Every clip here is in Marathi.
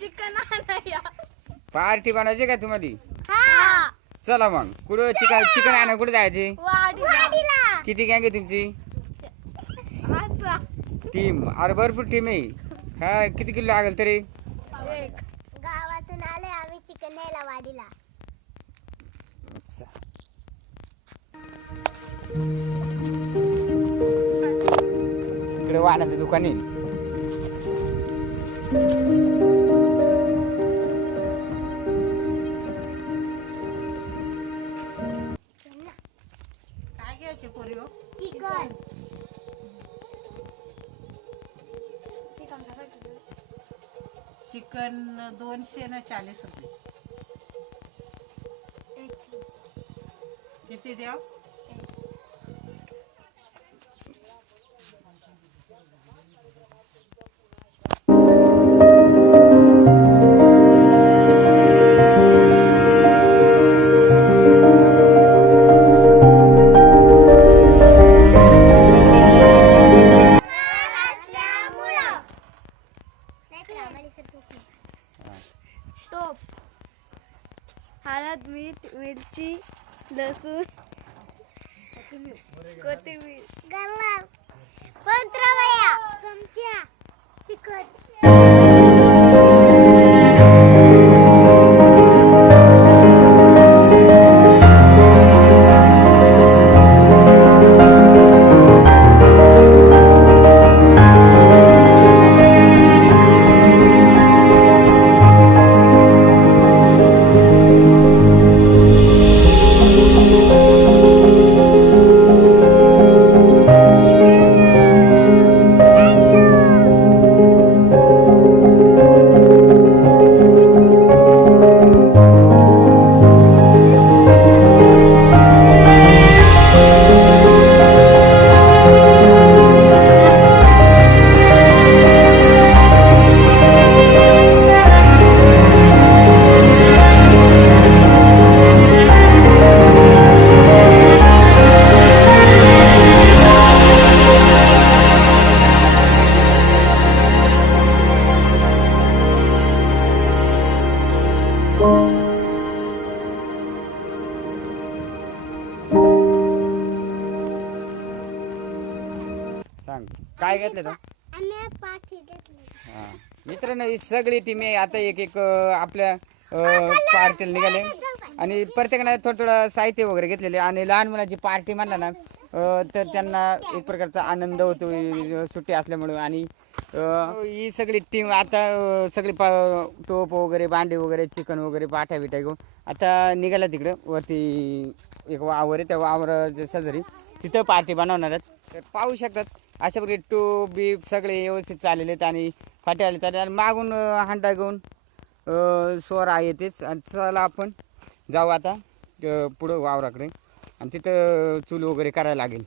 चिकन आणाया पार्टी बनायची का तुम्हाला? हा चला मग कुठं चिकन आणा, कुठे जायचे? वाडीला किती गँग आहे तुमची असा टीम? अरे भरपूर टीम आहे. हा किती किलो लागेल तरी? एक गावातून आले आम्ही चिकन न्यायला वाडीला. इकडे वाहनाचं दुकान आहे. काय घ्यायचे पोरी हो? चिकन चिकन 240 रुपये. किती द्या? टोप हळद मीठ मिरची लसूण कोथिंबीर गल्ला पंत्रवया चमचा चिकन सांग काय घेतलं तो? आम्ही पाठी घेतली. हा मित्रांनो ही सगळी टीम आहे. आता एक एक आपल्या पार्टीला निघाले आणि प्रत्येकाने थोडं थोडं साहित्य वगैरे घेतलेले. आणि लहान मुलाची पार्टी म्हणला ना तर त्यांना एक प्रकारचा आनंद होतो सुट्टी असल्यामुळे. आणि ही सगळी टीम आता सगळी टोप वगैरे भांडे वगैरे चिकन वगैरे पाठ्या बिठ्या घेऊन आता निघाला तिकडं वरती. एक वावर आहे त्या वावराच्या शेजारी तिथं पार्टी बनवणार आहेत. तर पाहू शकतात अशा प्रकारे टोप बीप सगळे व्यवस्थित चाललेले आहेत आणि फाटे आले चालले. आणि मागून हांडा घेऊन स्वर आहे तेच. आणि चला आपण जाऊ आता पुढं वावराकडे आणि तिथं चूल वगैरे करायला लागेल.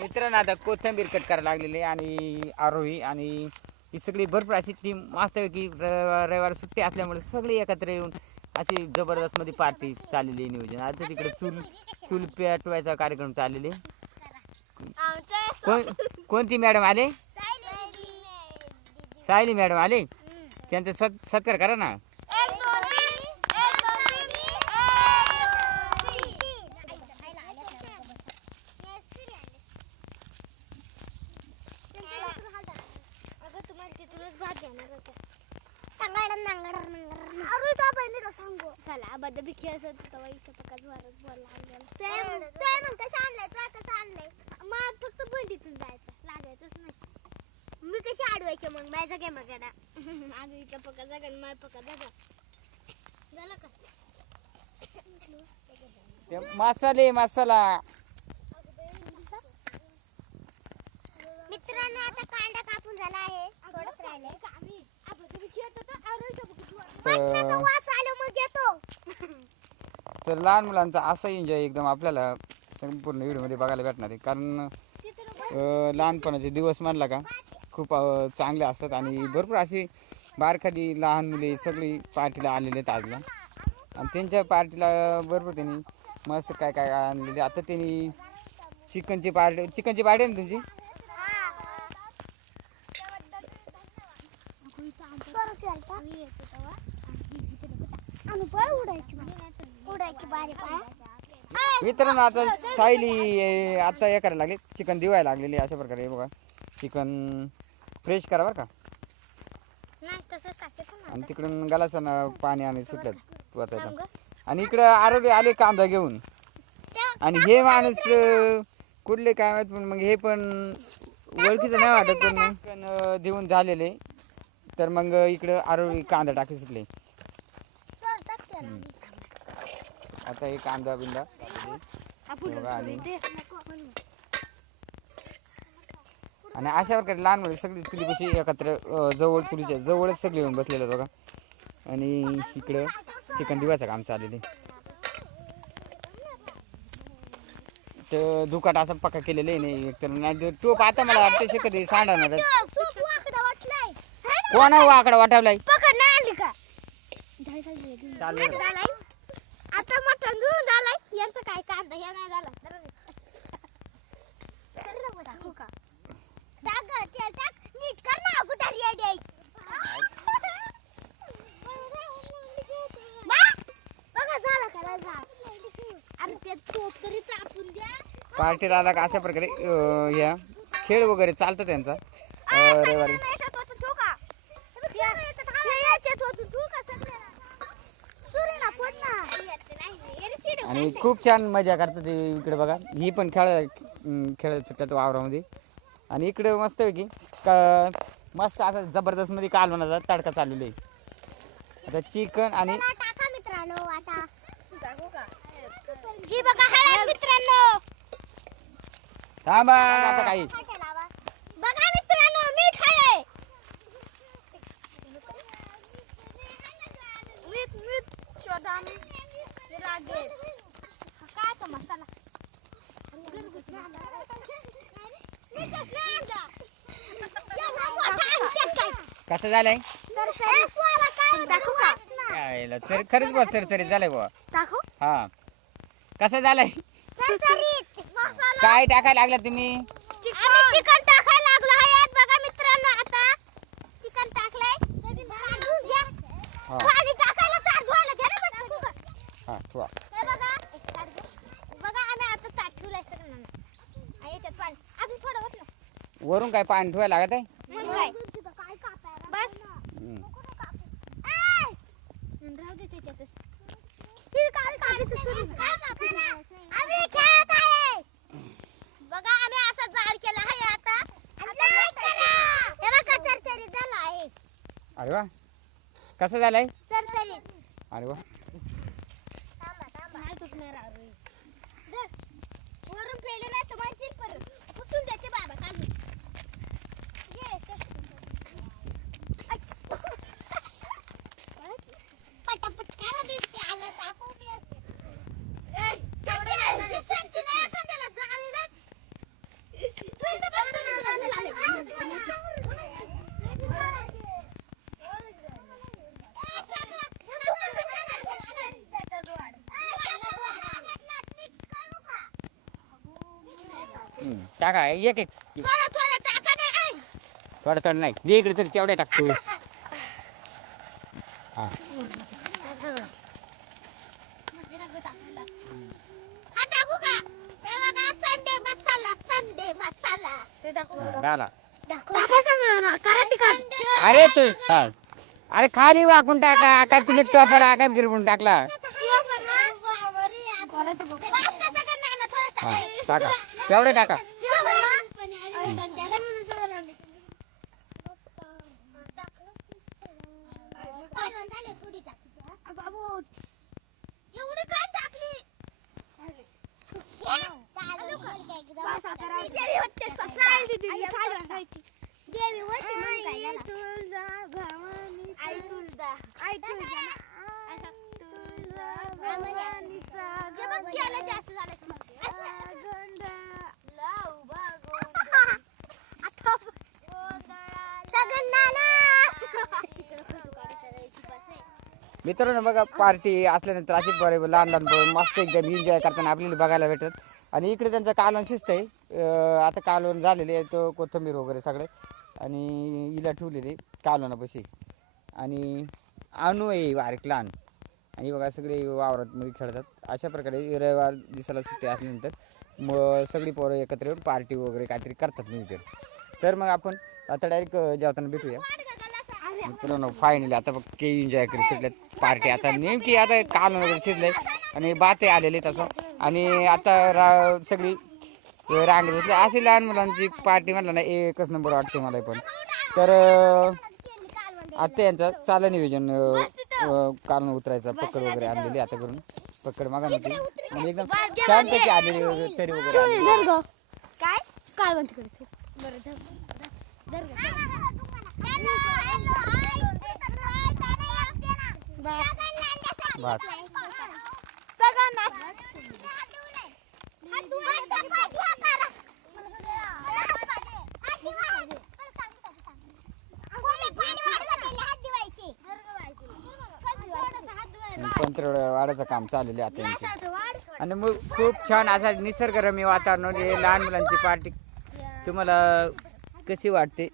मित्रांनो आता कोथिंबीर कट करायला लागलेली आणि आरोही आणि ही सगळी भरपूर अशी टीम मस्तपैकी रविवार सुट्टी असल्यामुळे सगळी एकत्र येऊन अशी जबरदस्त मध्ये पार्टी चाललेली नियोजन. आता तिकडे चूल पेटवायचा कार्यक्रम चाललेले. कोणती मॅडम आले? सायली मॅडम आले. त्यांचा सत्कार करा ना. चला बद्द बी खेळत होता इथं पका जोरात बोलला आणलेला. कसं आणलंय तुला कसं आणलंय? मग फक्त बंडीतून जायचं लागायचंच नाही. मी कशी अडवायचे मग माझा काय मग अगं इथं पका जागा माय पका जागा झालं का? मसाला मित्रांनो आता कांदा कापून झाला आहे. थोडंच राहिलंय. वास आलो मग येतो. तर लहान मुलांचा असा एन्जॉय एकदम आपल्याला संपूर्ण व्हिडिओ मध्ये बघायला भेटणार आहे. कारण लहानपणाचे दिवस म्हणला का खूप चांगले असतात आणि भरपूर अशी बारखाली लहान मुले सगळी पार्टीला आलेले आहेत आजला. आणि त्यांच्या पार्टीला बरोबर त्यांनी मस्त काय काय आणलेले. आता त्यांनी चिकनची पार्टी आहे ना तुमची? मित्रांनो आता सायली आता हे करायला लागले, चिकन दिवायला लागलेली अशा प्रकारे. बघा चिकन फ्रेश करा बरं का. आणि तिकडून गलासानं पाणी आणि सुटल्यात वाचायला. आणि इकडं आरोग्य आले कांदा घेऊन. आणि हे माणूस कुठले काय माहित, पण मग हे पण ओळखीचं नाही वाटत, पण मग चिकन देऊन झालेले. तर मग इकडं आरोग्य कांदा टाकी सुटले. आता हे कांदा बिंदा आणि अशा प्रकारे लहान मुले सगळी चुली कशी एकत्र चुलीच्या जवळच सगळे येऊन बसलेले बघा. आणि इकडं चिकन दिवायचं काम चाललेलं आहे. तर दुकाट असं पक्का केलेलं आहे नाही एक तर नाही टोप. आता मला वाटतं कधी सांडणार कोणा वाकडा वाटावलाय आता मटण धुवून झालंय. यांचं काय कांदा हे नाही झाला नीट कर ना अगोदर येडे. बघा झाला का झाला. अरे ते टोप तरी तापून द्या. पार्टीला आला का अशा प्रकारे या खेळ वगैरे चालतं त्यांचा रविवारी. आणि खूप छान मजा करतात ते इकडे बघा. ही पण खेळत सुटतात वावरामध्ये. आणि इकडे मस्त आहे की मस्त असं जबरदस्त मध्ये कालवणाचा तडका चाललेला आहे. आता चिकन आणि मित्रांनो आता ही बघा हळद मित्रांनो. थांबा आता काही बघा मित्रांनो मीठ आहे. मीठ शोधा लागेल. काय मसाला कसं झालंय खरंच बघ चरचरीत झालंय बुवा. हा कसं झालंय काय टाकायला लागला तुम्ही? चिकन टाकायला लागलो आहे बघा मित्रांनो. आता चिकन टाकलंय पाणी टाकायला धुवायला घ्या ना. हा ठेवा. बघा आम्ही आता ताट ठेवलंय सगळ्यांना. याच्यात पाणी अजून थोडं होत वरून काय पाणी ठेवायला लागत आहे? बस राहू दे त्याच्यातच. बघा आम्ही असा जाळ केला आहे आता. हे बघा चरचरीत झाला आहे. अरे वा कसं झालंय? चरचरीत. अरे वा नाही तुटणार आहे. वरून पेले नाही तर मानशील परत पुसून देते बाबा काढून. पटापट काय दिसते आलं टाकून दे. टाका एक एक थोडं थोडं नाही जे इकडे तर तेवढे टाकतो. हा अरे तू हा अरे खाली वाकून टाका काय तुम्ही टोपाला काय गिरवून टाकला. हा टाका तेवढे टाका. देवी वशी म्हणून काय झाला. तुळजा भवानी आई तुळजा आई तुळजा तुळजा भवानीचा गेला जास्त झालं गोंधळ लाव बा गोंधळ आता गोंधळ मित्रांनो बघा पार्टी असल्यानंतर अशी बरे लहान लहान पोरं मस्त एकदम एन्जॉय करताना आपल्याला बघायला भेटत. आणि इकडे त्यांचं कालवण शिस्त आहे. आता कालवण झालेले आहे तो कोथिंबीर वगैरे सगळे आणि हिला ठेवलेले कालवणापाशी. आणि अनु आहे बारीक लहान आणि बघा सगळे वावरात मध्ये खेळतात. अशा प्रकारे रविवार दिवसाला सुट्टी असल्यानंतर मग सगळी पोरं एकत्र येऊन पार्टी वगैरे काहीतरी करतात नियोजन. तर मग आपण आता डायरेक्ट जेवताना भेटूया मित्रांनो. फायनली आता बघ के एन्जॉय करू शकल्यात पार्टी. आता नेमकी आता कालवण वगैरे शिजलंय आणि बाते आलेले तसं. आणि आता सगळी रांग बसली. अशी लहान मुलांची पार्टी म्हणलं ना एकच नंबर वाटते मला पण. तर आता यांचं चालं नियोजन कालवण उतरायचं. पकड वगैरे आणलेली आता करून पकड मागा नव्हती आणि एकदम छानपैकी आलेली तरी वगैरे आलेली. काय कालवण तिकडे बरं भात पंत्रवाड्याचं काम चाललेलं आहे आता यांचं. आणि मग खूप छान असा निसर्गरम्य वातावरण. लहान मुलांची पार्टी तुम्हाला कशी वाटते?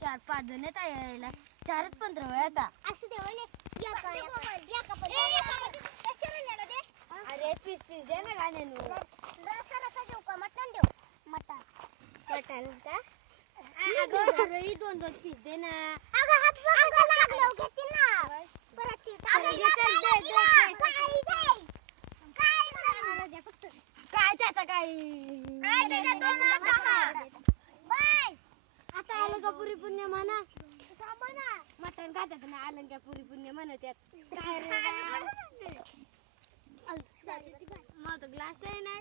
चार पाच जण यायला 4-15 वेळा आता अरे पीस दे ना गाण्यानं. दोन पीस दे ना. काय त्याचा काय आता आलं का पुरी पुण्य म्हणा. मटण खात्यात ना आलं का पुरी पुण्य म्हणतात. काय मग ग्लास आहे ना.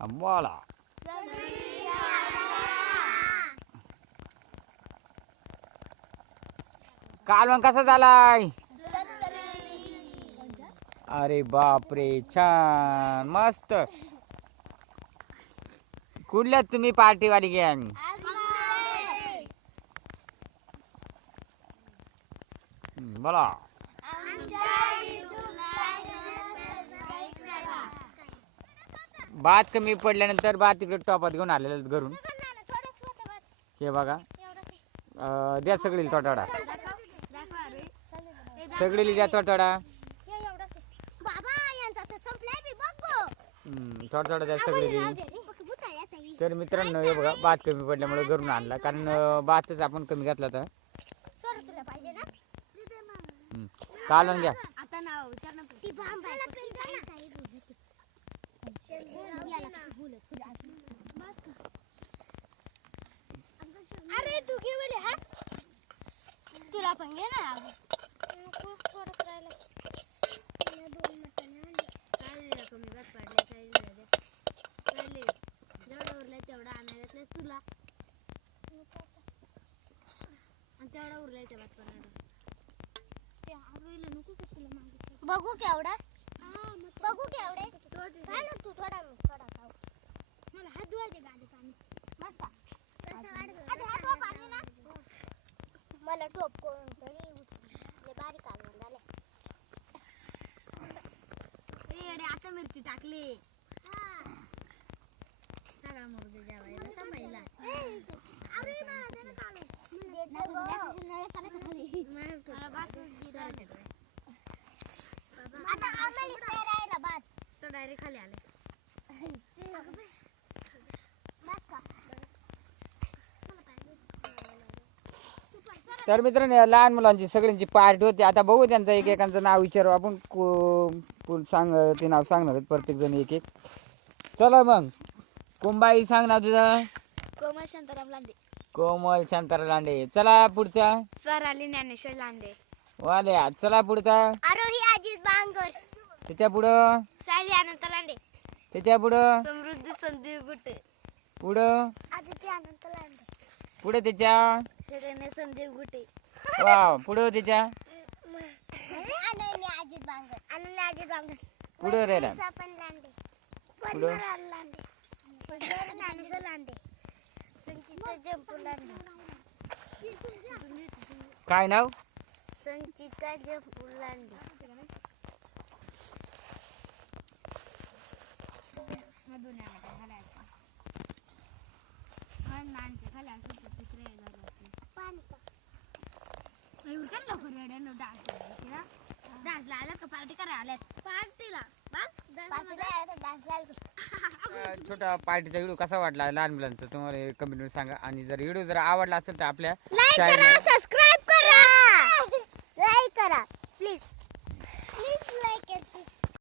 बोला कालवण कसा झालाय? अरे बापरे छान मस्त. कुठल्यात तुम्ही पार्टीवाली गँग? बोला. भात कमी पडल्यानंतर भात तिकडे टॉपात घेऊन आलेले घरून. हे बघा द्या सगळी तोटाडा सगळी द्या तोटाडा. थोडा द्या सगळी. तर मित्रांनो हे बघा भात कमी पडल्यामुळे घरून आणला कारण भातच आपण कमी घातला तर. कालवण घ्या. अरे तू घेऊन हा तुला पण घे ना. कमी भात पाडले जेवढा उरलाय तेवढा आणायला तुला आणि तेवढा उरलाय ते भात पाडायला. बघू केवढा बघू केवढे तू थोडा खाऊ. मला हात धुवायचे गाडी पाणी मस्त. मला टोप कोणतरी बारीक कालवण झाले. आता मिरची टाकली सगळा मुर्गे जेवायला समायला. तो डायरेक्ट खाली आले. तर मित्रांनो लहान मुलांची सगळ्यांची पार्टी होती. आता बघू त्यांचं एकेकांचं नाव विचारू आपण. ते नाव सांगणार आहेत प्रत्येक जण एक एक. चला मग कुंबाई सांग नाव तुझं. कोमल शांताराम लांडे. कोमल शांताराम लांडे. चला पुढचा. स्वराली ज्ञानेश्वर लांडे. वाल्या. चला पुढचा. आरोही अजित बांगर. त्याच्या पुढं. सायली अनंत लांडे. त्याच्या पुढं. समृद्धी संदीप गुटे. पुढं. आदित्य अनंत लांडे. पुढे त्याच्या शरण्या संदीप गुटे. वा पुढे हो त्याच्या अनन्या अजित बांगर. अनन्या अजित बांगर. पुढे रे वैष्णवी सपन लांडे. पुढं. पद्मराज लांडे. ज्ञानेश्वर लांडे. संचिता जंपू लांडे. काय नाव संचिता जंपू लांडे. छोटा पार्टीचा व्हिडिओ कसा वाटला लहान मुलांचा तुम्हाला कमेंट मध्ये सांगा आणि जर व्हिडिओ जर आवडला असेल तर आपल्या लाईक channel करा, सबस्क्राईब